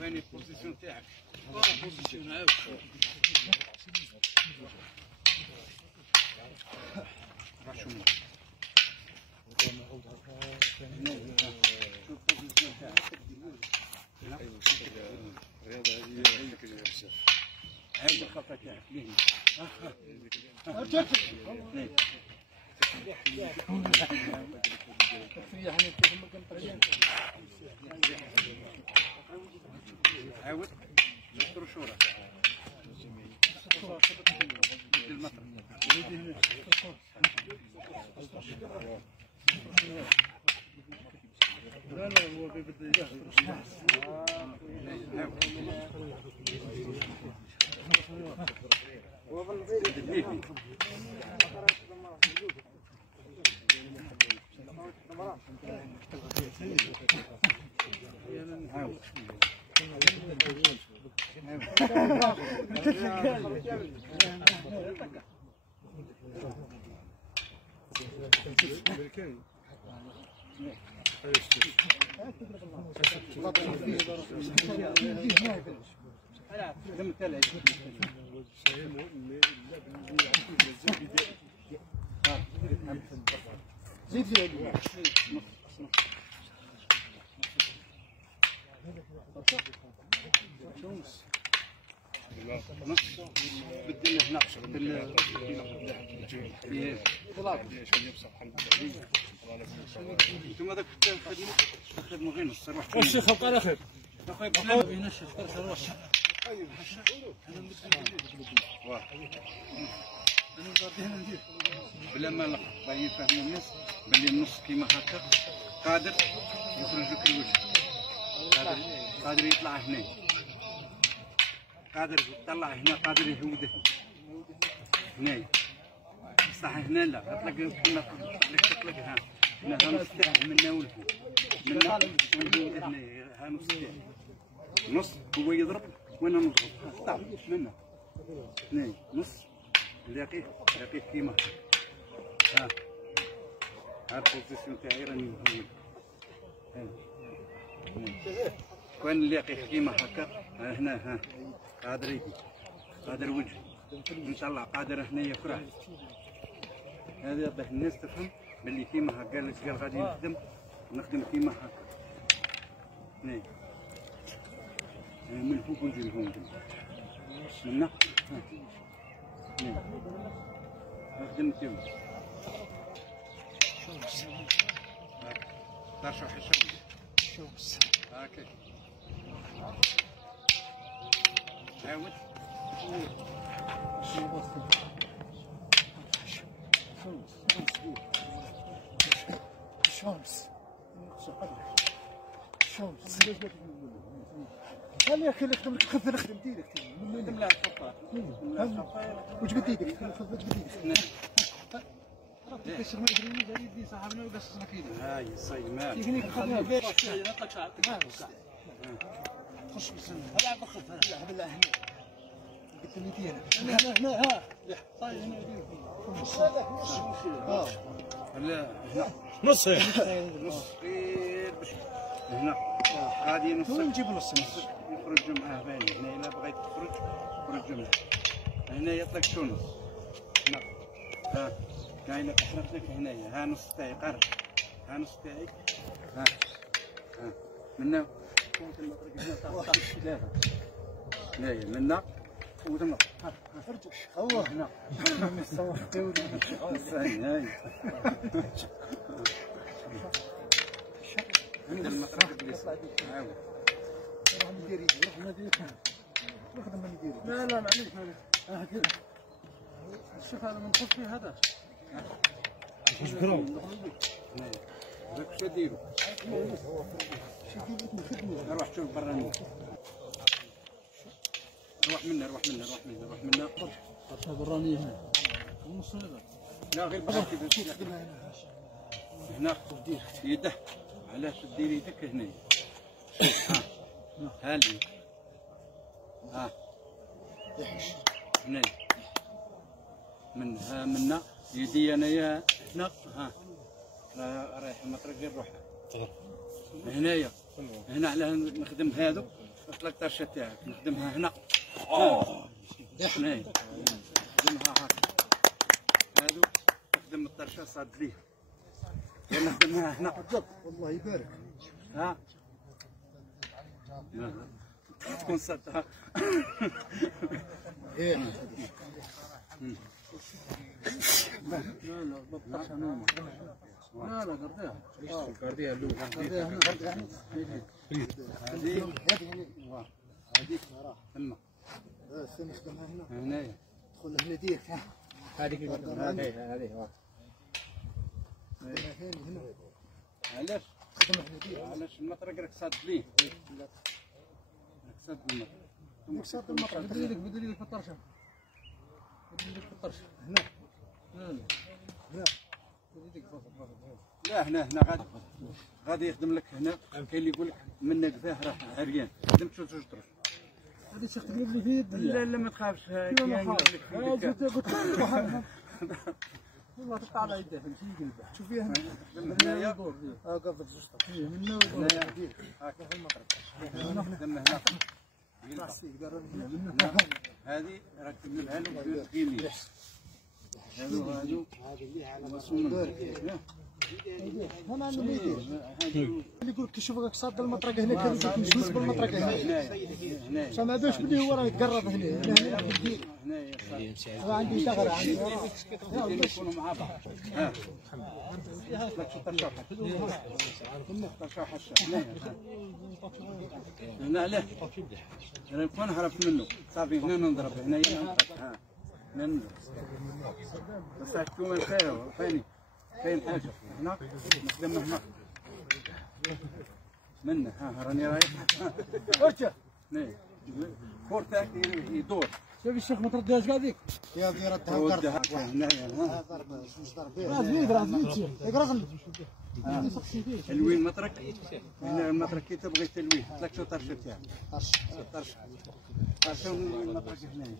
وين البوزيسيون تاعك؟ بوزيسيون عاود شو البوزيسيون تاعك؟ الرياضة هذه كتجي بزاف. عاود الخطة تاعك لهنا. عاود دكتور شورى المطر لا لا هو بيبدا زيد فيها بدل هنا بدل انتم هذاك تخدموا غير نص روح الشيخ على خير اخويا بلا بينا الشيخ روح انا ندير بلا ما باغي يفهموا الناس باللي النص كيما هكا قادر يخرج لك الوجه قادر يطلع هنا قادر يطلع هنا قادر يهوده هنا صح هنا لا تطلق كنا تطلق ها هنا نص تاعه منا ولفوق منا ولفوق هنا ها نص تاعه نص هو يضرب وانا نضرب طلع منا هنا نص لاقيه كيما ها البوزيسيون تاعي راني مهول كون نلاقيه كيما هكا هنا ها قادر يدي قادر وجه ان شاء الله قادر هنا يفرح هذا باش الناس تفهم باللي كيما هكا قال غادي نخدم كيما هكا هنا من فوق نجي لهون منا نخدم كيما شمس ترشح الشمس شمس هاكا عاود شمس خلي اخي نخدم خذ نخدم ديريكت نخدم لها الخطه وجبد ايدك وجبد ايدك كسر ما يدري يدي صاحبنا وقصصنا كذا هاي الصيمات تكنيك خذها باش نطلق شعرك خش بالسن هلا بخف هلا بالله هنا قلت له هنا ها طيب هنا نص هذاك نص لا هنا نص نص باش هنا غادي نص نجيب نص يخرج معاه باين هنا الا بغيت تخرج معاه هنا يطلق تونس هنا ها كاينه حرفت لك هنايا ها نص تاعي قارب ها نص تاعي ها منا كنت المطرق هنا طاح ثلاثه هنايا منا ودم ها ارجع هو هنا مستوى دوري هاي عند المطرق ابليس عاود روح ندير روح ندير روح ندير لا لا معليش ها كذا الشيخ هذا من خفي هذا واش كرو داك واش ديرو روح شوف برا روح منا براني هنا النص هذا لا غير بغا كذا هنا دير يده علاش دير يدك هنا ها لي ها هنا منا يدي انايا هنا ها رايح المطرق غير روحها هنايا هنا على نخدم هذو اطلق الطرشه تاعك نخدمها هنا هنايا نخدمها هاك هذو نخدم الطرشه صاد ليه نخدمها هنا بالضبط والله يبارك ها تكون صدها ايه لا قرديها قرديها اللون قرديها هنا هذيك ثم نخدمها هنا هنايا تدخل هنا ديك هذيك هذه هنا علاش تخدمها هنا ديك علاش المطرق راك صاد ليه راك صاد المطرق صاد المطرح بدي لك في الطرشه بدي لك في الطرشه هنا لا هنا بدي لك لا هنا غادي يخدم لك هنا كاين اللي يقول لك من قفاه راه عريان خدمت شو تجرش هذا الشيخ تقلب لي فيه لا ما تخافش كاين قلت لك والله تقطع على يده فهمتي يقلبها شوف فيها هنا هنايا قبض زوجته فيه منه هنايا هاكا في المطرق خدم هنا هذه راكب لها له كيمي هذو هذه اللي على هنا اللي يدير اللي يقول لك شوف راك صاد المطرق هنا كيف نشوف بالمطرق هنا ما باش بلي هو راه يتقرب هنا عندي ثغره عندي يكونوا مع بعض هنا علاه انا نكون هربت منه صافي هنا نضرب هنا نضرب هنا نضرب بس تكون الخير ثاني كاين حاجه هنا نخدم هنا منه ها راني رايح ارجع الكور تاعك يدور شوف الشيخ ما تردهاش كاع يا في ردها هنايا ضرب راه زويد اقرا الوين مطرك هنا المطرك كي تبغي تلويه لك شو طرشه تاعك طرشه وين مطرك هنايا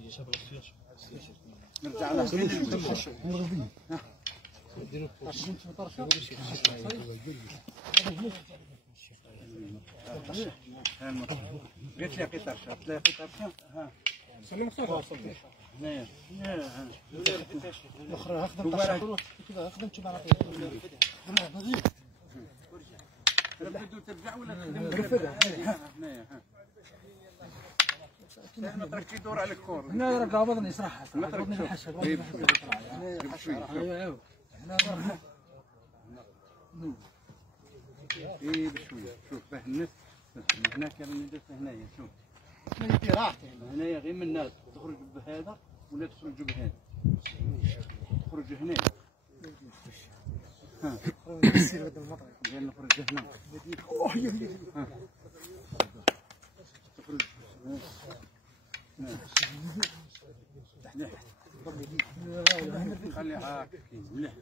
نرجع على الوين قلت لك طرشه تلاقي طرشه ها سلم خير هنايا الاخرى خدم طرشه كذا خدم تبع نظيف بدو ترجع ولا تخدم رفدها هنايا المطرك يدور على الكور هنا راه قابضني يسرح قابضني الحشه ايوه هنا ايه بشويه شوف فيه الناس هنا كان ندير هنايا شوف ما يدير راحته هنايا غير من الناس تخرج بهذا ولا تخرج بهذا تخرج هنا ها يصير هذا المطرح قال نخرج هنا ها تخرج خلي هاك مليح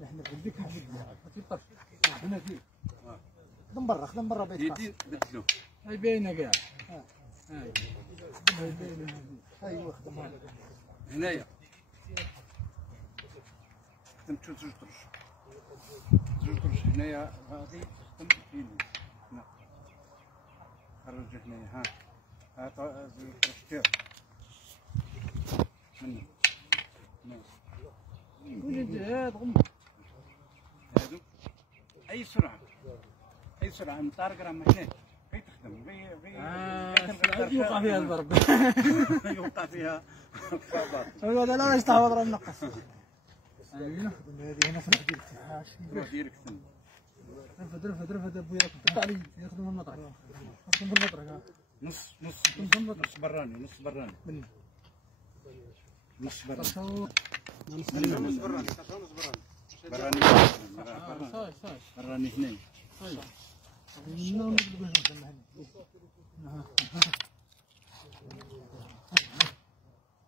نحن بديك الطرش هنا فيه خدم برا بيت يدي بدلو هاي باينه كاع ايوا خدم هنايا خدمت شو زوج طرش هنايا غادي تخدم فيني هنا خرج هنايا ها زوج طرش تاعو منه كل جهاد غم هادو اي سرعه مطارق راه ما كاين كي تخدم يوقع فيها الضرب يوقع فيها الصباط هذا لا يستعوض راه منقص هذه هنا في الحديد روح ديرك ثم رفد ابويا قطع علي يخدم المطرح يخدم بالمطرح نص براني نص براني براني هنا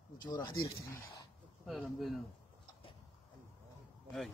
وجهه راح ديرك فعلا بينهم هاي